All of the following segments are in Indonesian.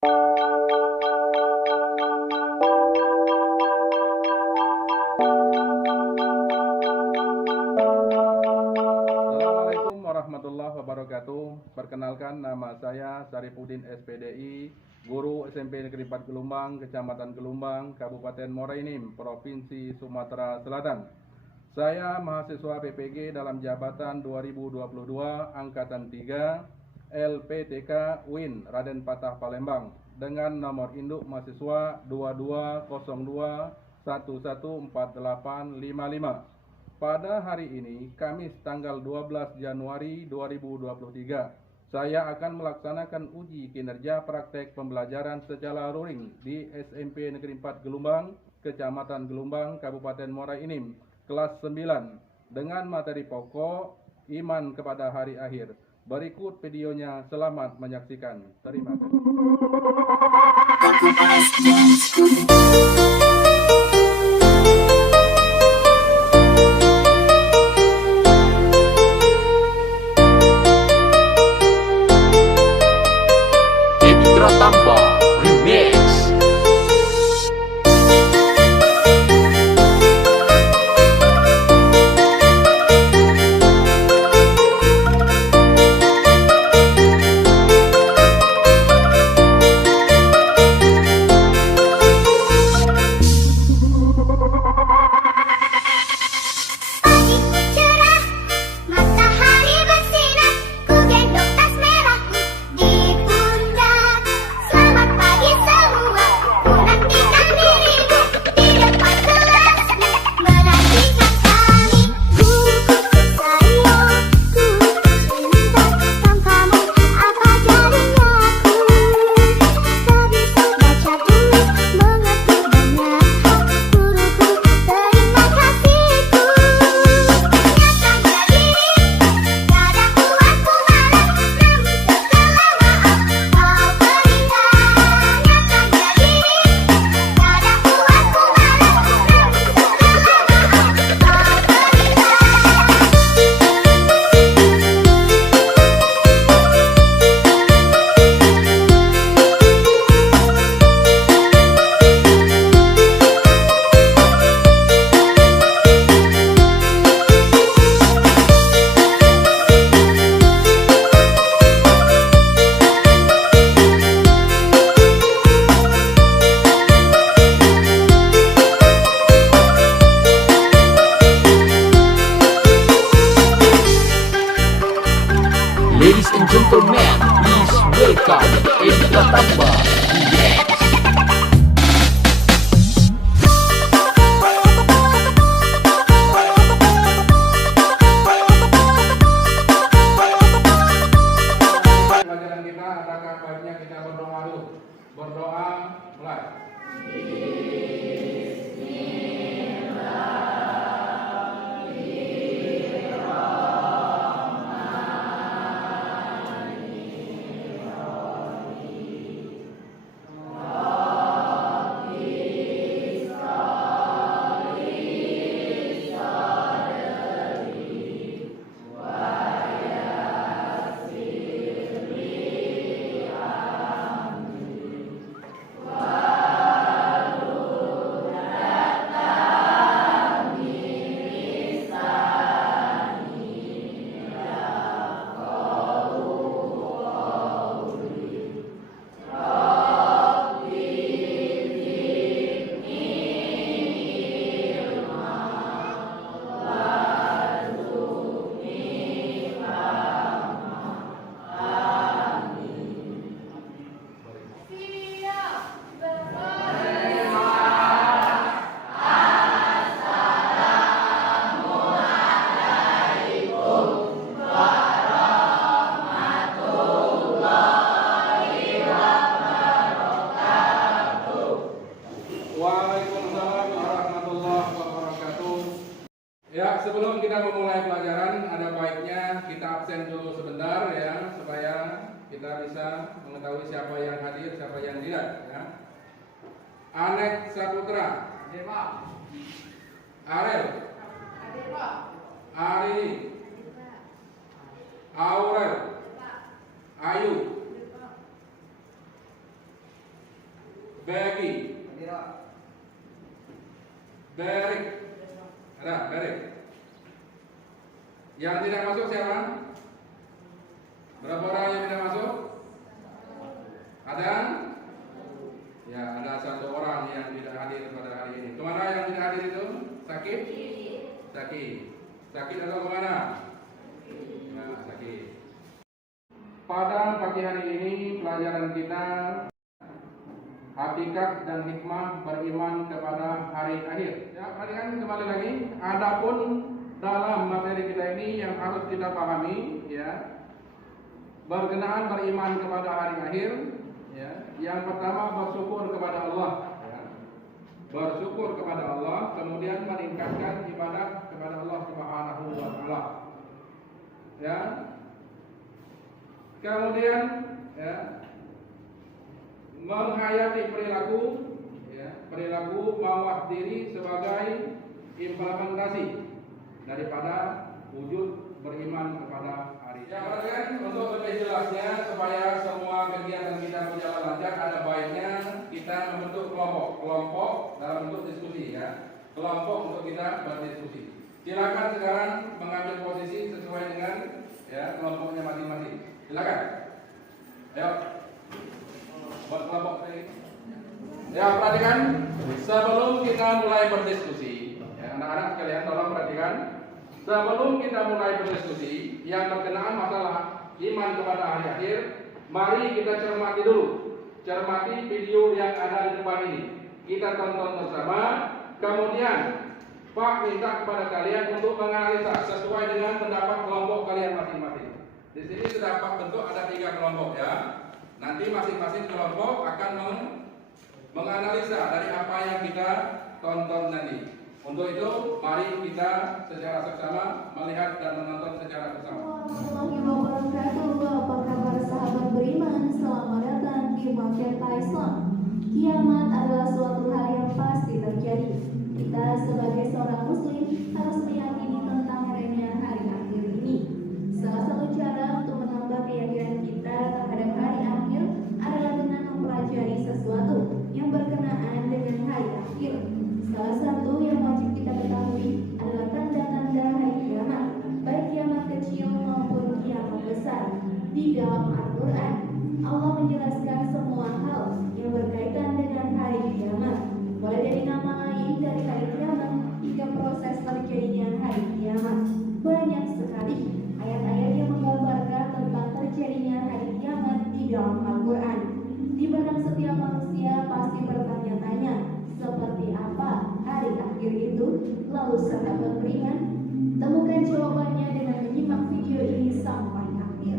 Assalamualaikum warahmatullahi wabarakatuh. Perkenalkan, nama saya Saripudin SPDI, guru SMP Negeri 4 Gelombang, Kecamatan Gelombang, Kabupaten Muara Enim, Provinsi Sumatera Selatan. Saya mahasiswa PPG dalam jabatan 2022 Angkatan 3 LPTK UIN Raden Patah Palembang dengan nomor induk mahasiswa 2202114855. Pada hari ini, Kamis tanggal 12 Januari 2023, saya akan melaksanakan uji kinerja praktek pembelajaran secara luring di SMP Negeri 4 Gelombang, Kecamatan Gelombang, Kabupaten Muara Enim, kelas 9, dengan materi pokok iman kepada hari akhir. Berikut videonya, selamat menyaksikan. Terima kasih. Tambah Remix. Ladies and gentlemen, please welcome Edita Tambah Remix. Pelajaran kita, apakah baiknya kita berdoa dulu? Berdoa, mulai. Waalaikumsalam warahmatullahi wabarakatuh. Ya, sebelum kita memulai pelajaran, ada baiknya kita absen dulu sebentar ya, supaya kita bisa mengetahui siapa yang hadir, siapa yang tidak ya. Anek Saputra, Arel, Ari, Aurel, Ayu, Bagi. Berik. Ada, Berik. Yang tidak masuk siapa? Berapa orang yang tidak masuk? Ada? Ya, ada 1 orang yang tidak hadir pada hari ini. Kemana yang tidak hadir itu? Sakit? Sakit. Sakit atau kemana? Ya, sakit. Pada pagi hari ini pelajaran kita hakikat dan hikmah beriman kepada hari akhir. Ya, perhatikan kembali lagi. Adapun dalam materi kita ini yang harus kita pahami, ya, berkenaan beriman kepada hari akhir, ya. Yang pertama bersyukur kepada Allah, ya. Bersyukur kepada Allah, kemudian meningkatkan ibadah kepada Allah Subhanahu wa taala. Ya. Kemudian, ya, menghayati perilaku, ya, perilaku mawas diri sebagai implementasi daripada wujud beriman kepada hari. Ya, perhatikan untuk lebih jelasnya supaya semua kegiatan kita berjalan lancar, ada baiknya kita membentuk kelompok dalam bentuk diskusi, ya. Kelompok untuk kita berdiskusi. Silakan sekarang mengambil posisi sesuai dengan, ya, kelompoknya masing-masing. Silakan. Ayo. Buat kelompok ini. Ya, perhatikan sebelum kita mulai berdiskusi, ya, anak-anak sekalian tolong perhatikan. Sebelum kita mulai berdiskusi yang berkenaan masalah iman kepada hari akhir, mari kita cermati dulu. Cermati video yang ada di depan ini. Kita tonton bersama. Kemudian Pak minta kepada kalian untuk menganalisa sesuai dengan pendapat kelompok kalian masing-masing. Di sini terdapat bentuk ada 3 kelompok, ya. Nanti masing-masing kelompok akan menganalisa dari apa yang kita tonton nanti. Untuk itu, mari kita secara seksama melihat dan menonton secara bersama. Warahmatullahi wabarakatuh. Apa kabar sahabat beriman? Selamat datang di Mafiata Islam. Kiamat adalah suatu hal yang pasti terjadi. Kita sebagai seorang muslim harus meyakini tentang adanya hari akhir ini. Salah satu cara untuk menambah keyakinan kita terhadap hari akhir adalah dengan mempelajari sesuatu yang berkenaan dengan hari akhir. Salah satu yang wajib kita ketahui adalah tanda-tanda hari kiamat, baik kiamat kecil maupun kiamat besar. Di dalam Al-Quran, Allah menjelaskan semua hal yang berkaitan dengan hari kiamat, mulai dari nama lain dari hari kiamat hingga proses terjadinya hari kiamat. Banyak sekali ayat-ayat yang menggambarkan tentang terjadinya hari kiamat di dalam Al-Quran. Di benak setiap manusia pasti bertanya-tanya, seperti apa hari akhir itu? Lalu sahabat beriman, temukan jawabannya dengan menyimak video ini sampai akhir.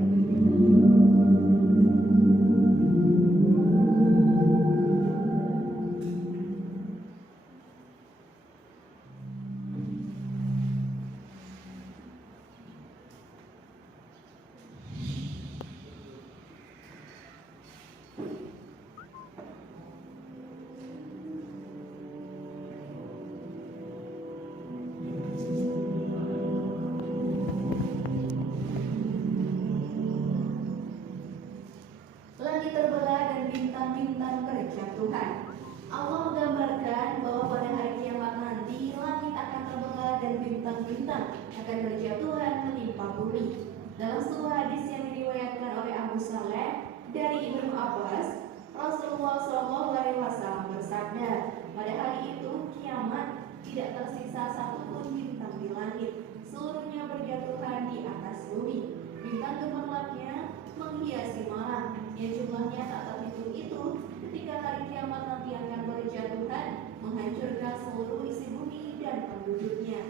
Langit terbelah dan bintang-bintang berjatuhan. Allah menggambarkan bahwa pada hari kiamat nanti langit akan terbelah dan bintang-bintang akan berjatuhan menimpa bumi. Dalam sebuah hadis yang diriwayatkan oleh Abu Saleh dari Ibnu Abbas, Rasulullah SAW bersabda, pada hari itu kiamat tidak tersisa satupun bintang di langit, seluruhnya berjatuhan di atas bumi. Bintang gemerlapnya menghiasi malam, yang jumlahnya tak terhitung itu. Ketika hari kiamat nanti akan berjatuhan, menghancurkan seluruh isi bumi dan penduduknya.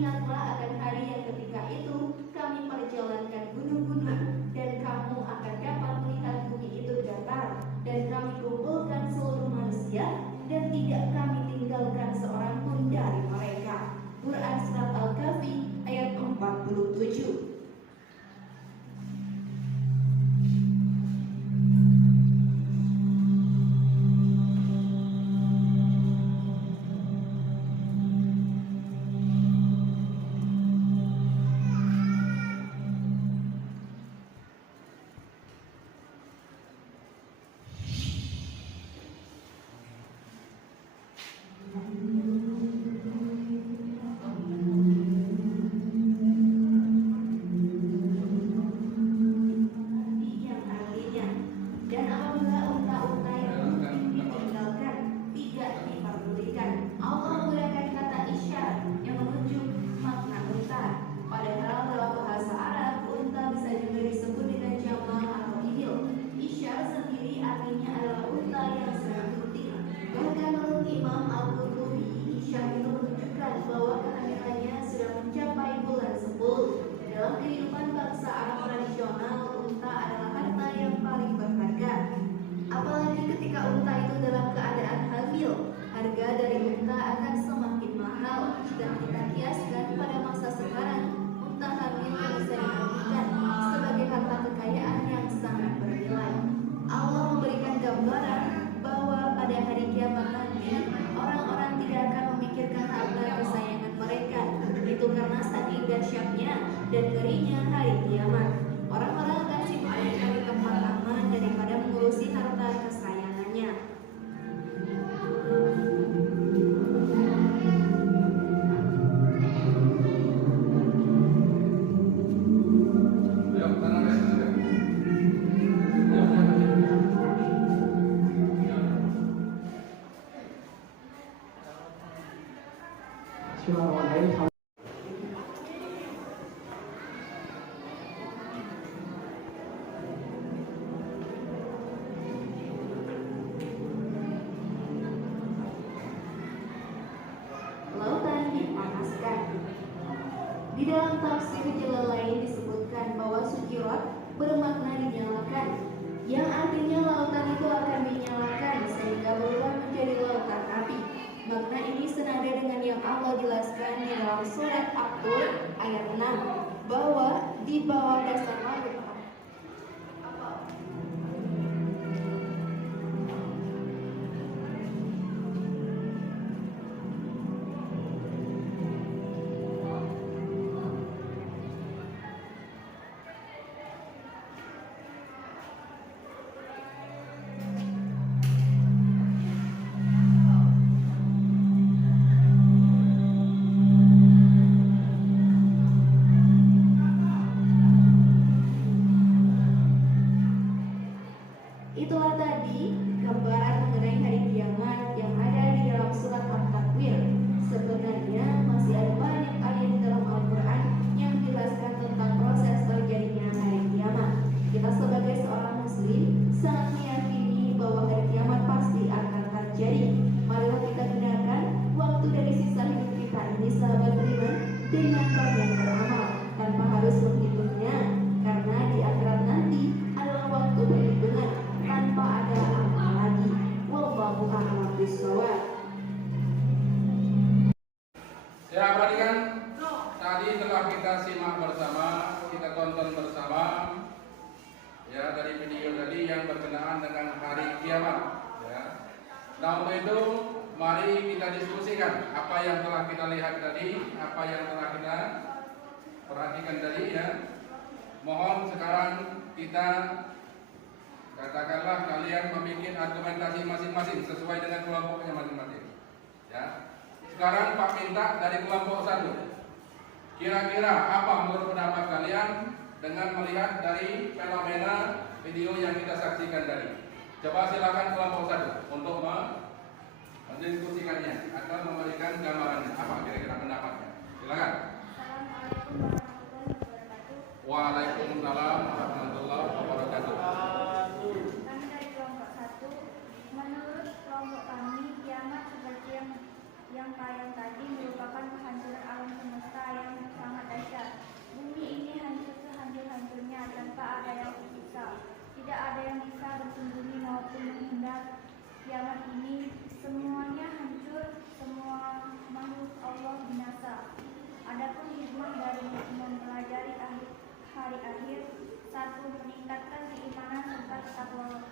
ingatlah akan hari yang ketika itu kami perjalankan gunung-gunung dan kamu akan dapat melihat bumi itu datar, dan kami kumpulkan seluruh manusia dan tidak kami tinggalkan seorang pun dari mereka. Quran Surat Al-Kahfi ayat 47. Dalam kehidupan bangsa Arab tradisional, unta adalah harta yang paling berharga. Apalagi ketika unta itu dalam keadaan hamil, harga dari unta akan semakin mahal. Jika kita kiaskan pada masa sekarang, unta hamil bisa dijadikan sebagai harta kekayaan yang sangat bernilai. Allah memberikan gambaran bahwa pada hari kiamat nanti, orang-orang tidak akan memikirkan harta kesayangan mereka. Itu karena saking dahsyatnya dan ngerinya hari kiamat. Orang-orang akan sibuk mencari tempat aman daripada mengurusi harta kesayangannya. Lautan dipanaskan. Di dalam tafsir Jalalain disebutkan bahwa Sujirat bermakna dinyalakan, yang artinya lautan itu akan dinyalakan sehingga berubah menjadi lautan api. Makna ini senada dengan yang Allah jelaskan di dalam surat At-Tur ayat 6 bahwa di bawah dasar laut Itulah tadi gambaran mengenai hari kiamat yang ada di dalam surat At-Takwir. Sebenarnya masih ada banyak ayat di dalam Al-Quran yang menjelaskan tentang proses terjadinya hari kiamat. Kita sebagai seorang muslim sangat meyakini bahwa hari kiamat pasti akan terjadi. Marilah kita gunakan waktu dari sisa hidup kita ini, sahabat beriman, dengan banyak beramal tanpa harus menghitungnya, karena di akhirat nanti adalah waktu perhitungan tanpa ada apa lagi. Wallahu a'lam bishawab. Ya, perhatikan. Tadi telah kita simak bersama, kita tonton bersama ya dari video tadi yang berkenaan dengan hari kiamat ya. Nah, untuk itu mari kita diskusikan apa yang telah kita lihat tadi, apa yang telah kita perhatikan tadi ya. Mohon sekarang kita katakanlah kalian membuat argumentasi masing-masing sesuai dengan kelompoknya masing-masing. Ya. Sekarang Pak minta dari kelompok 1. Kira-kira apa menurut pendapat kalian dengan melihat dari fenomena video yang kita saksikan tadi? Coba silakan kelompok 1 untuk mendiskusikannya atau memberikan gambarannya. Apa kira-kira pendapatnya? Silakan. Waalaikumsalam warahmatullahi wabarakatuh. Kami dari kelompok 1, menurut kelompok kami, kiamat seperti yang kalian tadi merupakan kehancuran alam semesta Satu, meningkatkan keimanan serta ketakwaan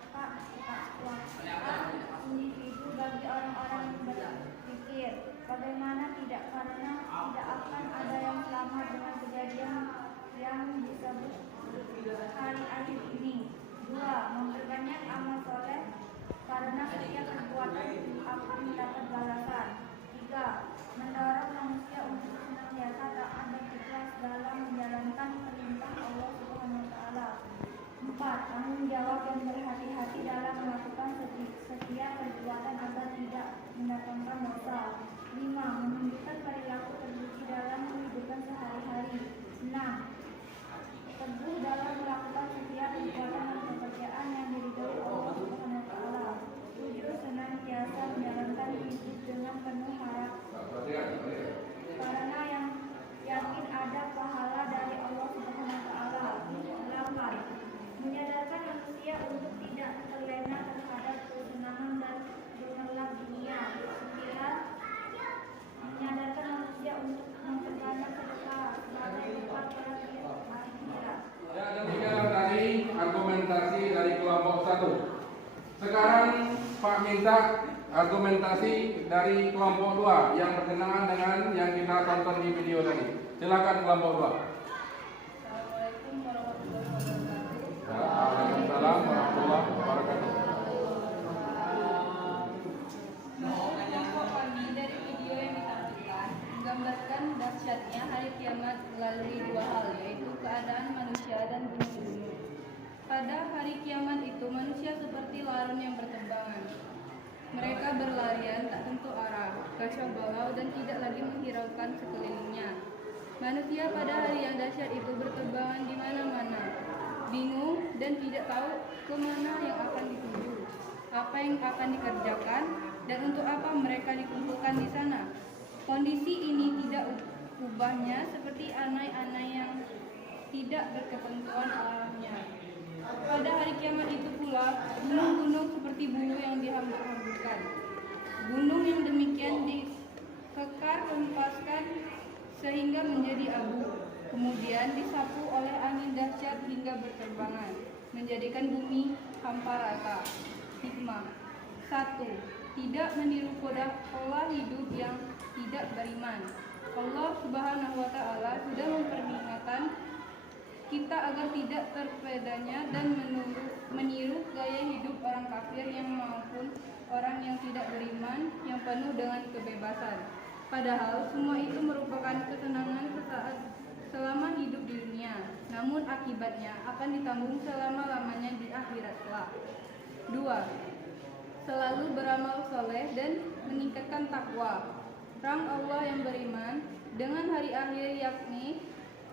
individu bagi orang-orang yang berpikir. Bagaimana tidak, karena tidak akan ada yang selamat dengan kejadian yang disebut hari akhir ini. Dua, memperbanyak amal soleh karena setiap perbuatan akan mendapat balasan. Tiga, mendorong manusia untuk senantiasa taat dan ikhlas dalam menjalankan perintah Allah Subhanahu wa taala. Empat, tanggung jawab dan berhati-hati dalam melakukan setiap perbuatan agar tidak mendatangkan dosa. Lima, menunjukkan perilaku terpuji dalam kehidupan sehari-hari. Enam, teguh dalam melakukan setiap perbuatan dan pekerjaan yang diridhoi Allah Subhanahu wa taala. Tujuh, senantiasa menjalankan hidup dengan penuh harap karena yang yakin ada pahala dari Allah Subhanahu wa taala. 8, menyadarkan manusia untuk tidak terlena terhadap kesenangan dan gemerlap dunia. 9, menyadarkan manusia untuk memperbanyak sedekah sebagai bekal pelarian akhirat. Ya, demikian tadi argumentasi dari kelompok 1. Sekarang Pak minta argumentasi dari kelompok 2 yang berkenaan dengan yang kita tonton di video tadi. Silakan kelompok 2. Assalamualaikum warahmatullahi wabarakatuh. Waalaikumsalam warahmatullahi wabarakatuh. Kelompok kami dari video yang ditampilkan menggambarkan dahsyatnya hari kiamat melalui dua hal, yaitu keadaan manusia dan gunung-gunung. Pada hari kiamat itu manusia seperti larun yang berterbangan. Mereka berlarian tak tentu arah, kacau balau dan tidak lagi menghiraukan sekelilingnya. Manusia pada hari yang dahsyat itu berterbangan di mana-mana, bingung dan tidak tahu kemana yang akan dituju, apa yang akan dikerjakan, dan untuk apa mereka dikumpulkan di sana. Kondisi ini tidak ubahnya seperti anai-anai yang tidak berketentuan alamnya. Pada hari kiamat itu pula, gunung-gunung seperti bulu yang dihambur-hamburkan. Gunung yang demikian dikekar-hempaskan sehingga menjadi abu, kemudian disapu oleh angin dahsyat hingga berterbangan, menjadikan bumi hampa rata. Hikmah 1. Tidak meniru pola hidup yang tidak beriman. Allah Subhanahu wa taala sudah memperingatkan kita agar tidak terpedanya dan meniru gaya hidup orang kafir yang maupun orang yang tidak beriman yang penuh dengan kebebasan. Padahal semua itu merupakan kesenangan sesaat selama hidup di dunia, namun akibatnya akan ditanggung selama-lamanya di akhirat kelak. 2. Selalu beramal soleh dan meningkatkan takwa. Orang Allah yang beriman dengan hari akhir yakni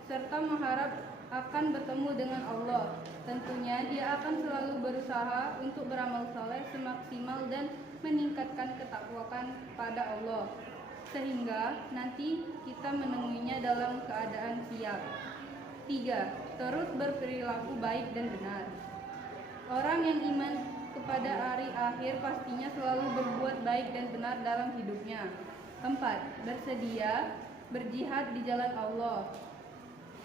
serta mengharap akan bertemu dengan Allah. Tentunya dia akan selalu berusaha untuk beramal soleh semaksimal dan meningkatkan ketakwaan pada Allah, sehingga nanti kita menemuinya dalam keadaan siap. 3. Terus berperilaku baik dan benar. Orang yang iman kepada hari akhir pastinya selalu berbuat baik dan benar dalam hidupnya. 4. Bersedia berjihad di jalan Allah.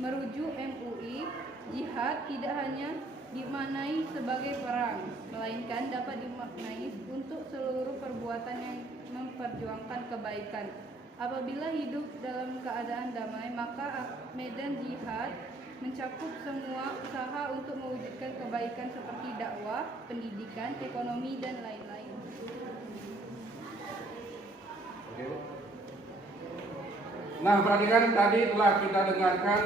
Merujuk MUI, jihad tidak hanya dimaknai sebagai perang, melainkan dapat dimaknai untuk seluruh perbuatan yang memperjuangkan kebaikan. Apabila hidup dalam keadaan damai, maka medan jihad mencakup semua usaha untuk mewujudkan kebaikan seperti dakwah, pendidikan, ekonomi, dan lain-lain. Nah, perhatikan tadi telah kita dengarkan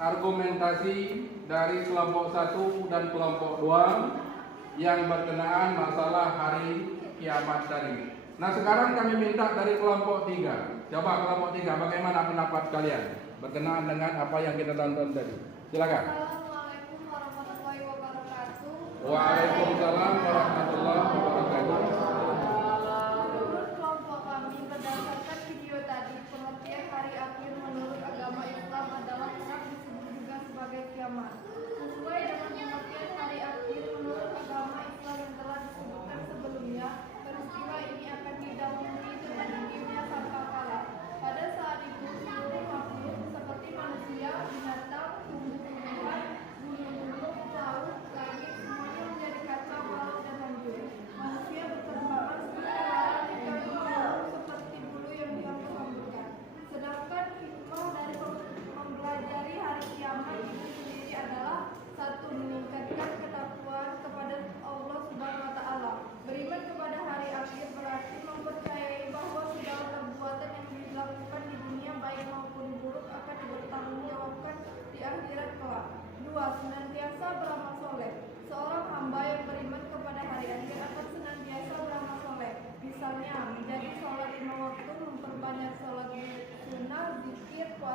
argumentasi dari kelompok 1 dan kelompok 2 yang berkenaan masalah hari kiamat tadi. Nah, sekarang kami minta dari kelompok 3. Coba kelompok 3, bagaimana pendapat kalian berkenaan dengan apa yang kita tonton tadi? Silakan. Assalamualaikum warahmatullahi wabarakatuh. Waalaikumsalam warahmatullahi wabarakatuh. Menurut kelompok kami, berdasarkan video tadi, pengertian hari akhir menurut agama Islam adalah kerap disebut juga sebagai kiamat. Sesuai dengan pengertian hari akhir menurut agama Islam yang telah disebutkan sebelumnya, peristiwa ini akan didahului dengan dinginnya sangkakala. Pada saat itu, seluruh makhluk seperti manusia, binatang, tumbuh-tumbuhan, gunung-gunung,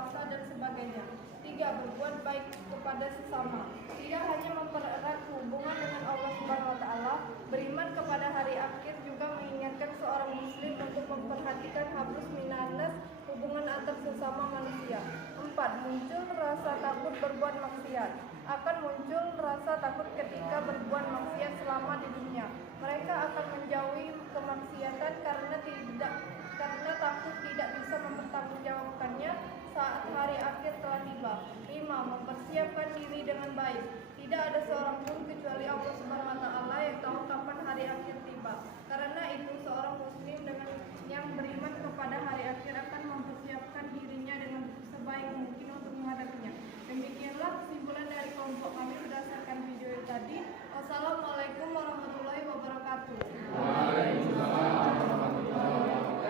berpuasa dan sebagainya. 3. Berbuat baik kepada sesama. Tidak hanya mempererat hubungan dengan Allah Subhanahu wa taala, beriman kepada hari akhir juga mengingatkan seorang muslim untuk memperhatikan hablus minanas, hubungan antar sesama manusia. 4. Muncul rasa takut berbuat maksiat. Akan muncul rasa takut ketika berbuat maksiat selama di dunia. Mereka akan menjauhi kemaksiatan karena takut tidak bisa mempertanggungjawabkannya saat hari akhir telah tiba. 5. Mempersiapkan diri dengan baik. Tidak ada seorang pun kecuali Allah Subhanahu wa taala yang tahu kapan hari akhir tiba. Karena itu seorang muslim dengan yang beriman kepada hari akhir akan mempersiapkan dirinya dengan sebaik mungkin untuk menghadapinya. Demikianlah kesimpulan dari kelompok kami berdasarkan video tadi. Wassalamualaikum warahmatullahi wabarakatuh.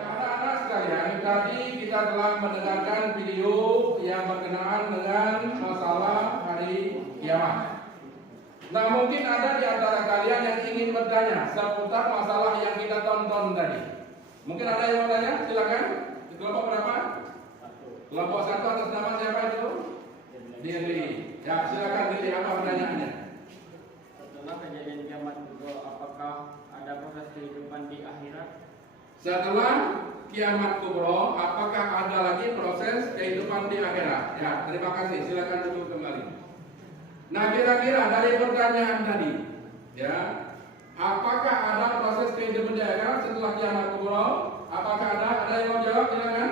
Anak-anak sekalian, tadi kita telah mendengarkan video yang berkenaan dengan masalah hari kiamat. Nah, mungkin ada di antara kalian yang ingin bertanya seputar masalah yang kita tonton tadi. Mungkin ada yang mau tanya? Silakan. Di kelompok berapa? Kelompok 1 atas nama siapa itu? Diri. Ya, silakan Diri, apa pertanyaannya? Setelah kejadian kiamat kubro, apakah ada proses kehidupan di akhirat? Setelah kiamat kubro, apakah ada lagi proses kehidupan di akhirat? Ya, terima kasih. Silakan duduk kembali. Nah, kira-kira dari pertanyaan tadi, ya, apakah ada proses kehidupan di akhirat setelah kiamat kubro? Apakah ada? Ada yang mau jawab? Silakan.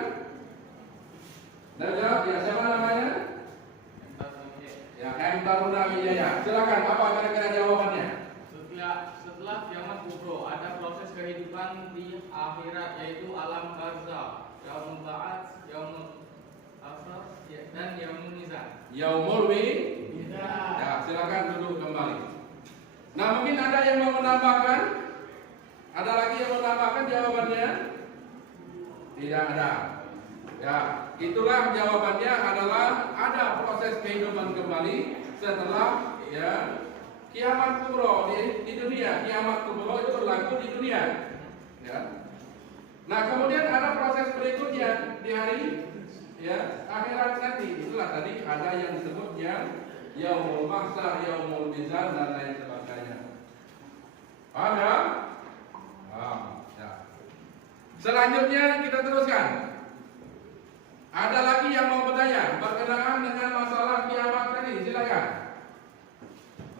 Dan jawab. Ya, siapa namanya? Ya, M. Taruna Wijaya. Silakan. Apa kira-kira jawabannya? Setelah kiamat kubro, ada proses kehidupan di akhirat, yaitu alam barzakh, yaumul ba'ats, yaumul asar, dan yaumul mizan. Yaumul mizan. Ya, silakan duduk kembali. Nah, mungkin ada yang mau menambahkan? Ada lagi yang mau menambahkan jawabannya? Tidak ada. Ya, itulah jawabannya adalah ada proses kehidupan kembali setelah ya kiamat kubro di dunia. Kiamat kubro itu berlaku di dunia. Ya. Nah, kemudian ada proses berikutnya di hari ya akhirat nanti. Itulah tadi ada yang disebutnya yaumul mahsyar, yaumul mizan dan lain sebagainya. Paham ya? Paham. Ya. Selanjutnya kita teruskan. Ada lagi yang mau bertanya berkenaan dengan masalah kiamat tadi? Silakan.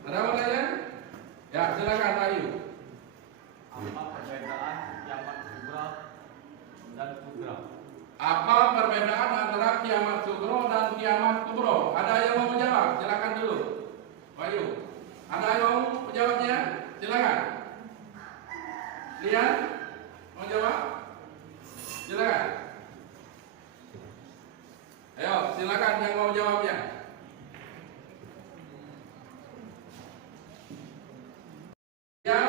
Ada mau tanya? Ya, silakan Ayu. Apa perbedaan kiamat kubro dan kubro? Apa perbedaan antara kiamat sugro dan kiamat kubro? Ada yang mau menjawab? Silakan dulu. Ayu. Ada yang mau menjawabnya? Silakan. Lian, mau jawab? Silakan. Ayo, silakan yang mau jawabnya. Ya?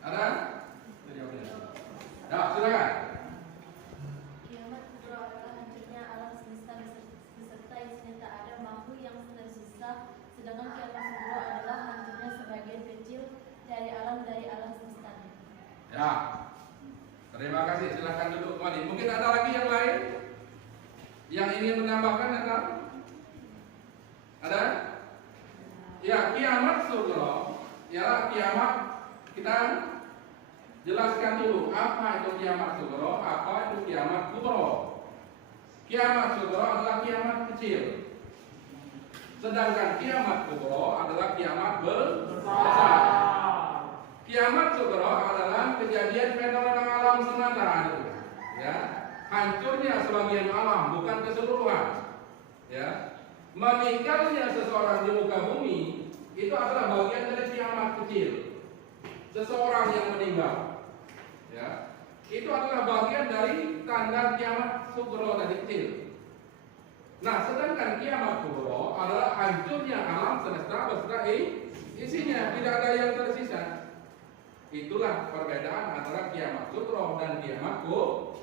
Ada? Ya, silakan. Kiamat kubro adalah hancurnya alam semesta beserta isinya tak ada makhluk yang tersisa, sedangkan kiamat sugro adalah hancurnya sebagian kecil dari alam semesta. Ya. Terima kasih, silakan duduk kembali. Mungkin ada lagi yang lain yang ingin menambahkan atau? Ada? Ya, kiamat sugro, ya kiamat kita jelaskan dulu apa itu kiamat sugro, apa itu kiamat kubro. Kiamat sugro adalah kiamat kecil, sedangkan kiamat kubro adalah kiamat besar. Kiamat sugro adalah kejadian fenomena alam semata, ya, hancurnya sebagian alam, bukan keseluruhan. Ya, meninggalnya seseorang di muka bumi itu adalah bagian dari kiamat kecil. Seseorang yang meninggal, ya, itu adalah bagian dari tanda kiamat sugro tadi kecil. Nah, sedangkan kiamat kubro adalah hancurnya alam semesta beserta isinya, tidak ada yang tersisa. Itulah perbedaan antara kiamat sugro dan kiamat kubro.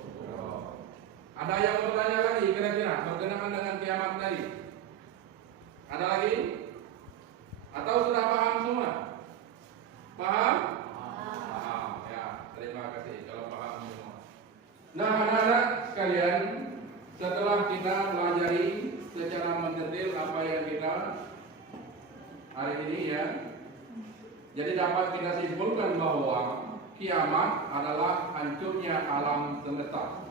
Ada yang mau bertanya lagi kira-kira berkenaan dengan kiamat tadi? Ada lagi? Atau sudah paham semua? Paham? Paham. Ya, terima kasih kalau paham semua. Nah, anak-anak sekalian, setelah kita pelajari secara mendetail apa yang kita hari ini ya, jadi dapat kita simpulkan bahwa kiamat adalah hancurnya alam semesta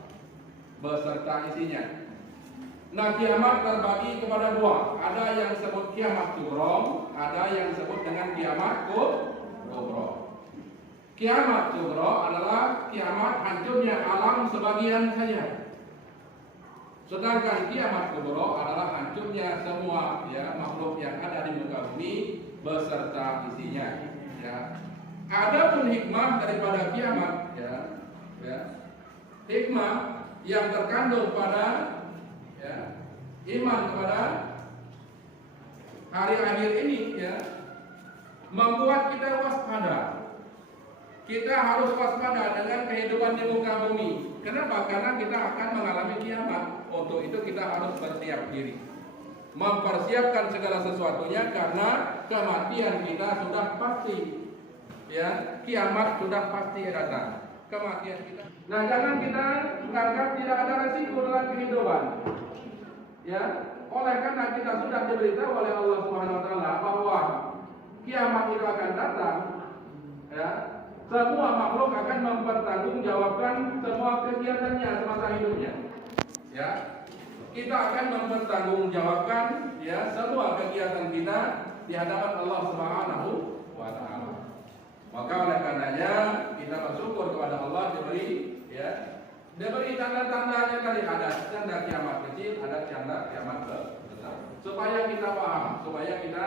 beserta isinya. Nah, kiamat terbagi kepada dua. Ada yang disebut kiamat sughra, ada yang disebut dengan kiamat kubra. Kiamat sughra adalah kiamat hancurnya alam sebagian saja. Sedangkan kiamat kubra adalah hancurnya semua ya makhluk yang ada di muka bumi beserta isinya. Ya. Adapun hikmah daripada kiamat ya, hikmah yang terkandung pada ya, iman kepada hari akhir ini ya, membuat kita waspada. Kita harus waspada dengan kehidupan di muka bumi. Kenapa? Karena kita akan mengalami kiamat. Untuk itu kita harus bersiap diri, mempersiapkan segala sesuatunya, karena kematian kita sudah pasti. Ya, kiamat sudah pasti datang. Kematian kita. Nah, jangan kita menganggap tidak ada resiko dalam kehidupan. Ya, oleh karena kita sudah diberitahu oleh Allah Subhanahu wa taala bahwa kiamat itu akan datang, ya, semua makhluk akan mempertanggungjawabkan semua kegiatannya semasa hidupnya. Ya, kita akan mempertanggungjawabkan ya semua kegiatan kita di hadapan Allah Subhanahu wa taala. Maka oleh karenanya kita bersyukur kepada Allah diberi tanda-tandanya tadi, ada tanda kiamat kecil, ada tanda kiamat besar. Supaya kita paham, supaya kita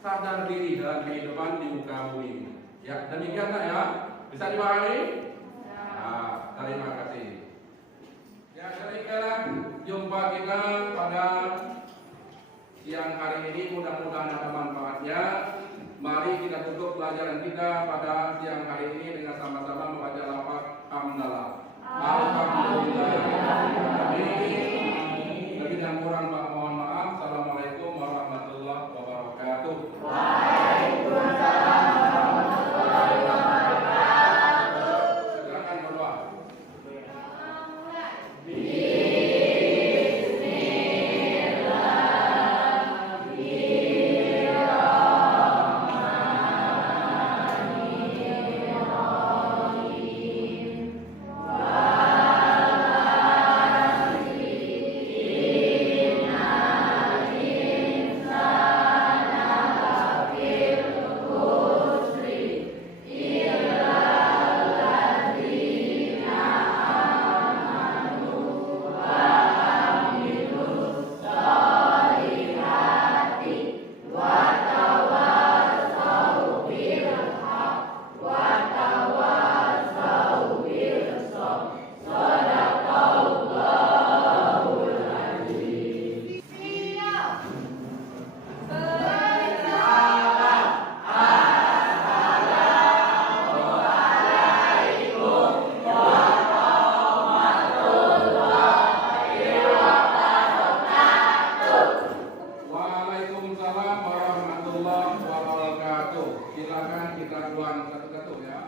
sadar diri dalam kehidupan di muka bumi. Ya, demikianlah ya. Bisa dipahami? Ya. Nah, terima kasih. Ya, demikianlah jumpa kita pada siang hari ini, mudah-mudahan ada manfaatnya. Mari kita tutup pelajaran kita pada siang hari ini dengan sama-sama membaca lafaz hamdalah. Alhamdulillah. Lebih dan kurang mohon maaf. Assalamualaikum warahmatullahi wabarakatuh. Waalaikumsalam warahmatullahi wabarakatuh. Silakan berdoa. Silakan kita keluar satu-satu ya.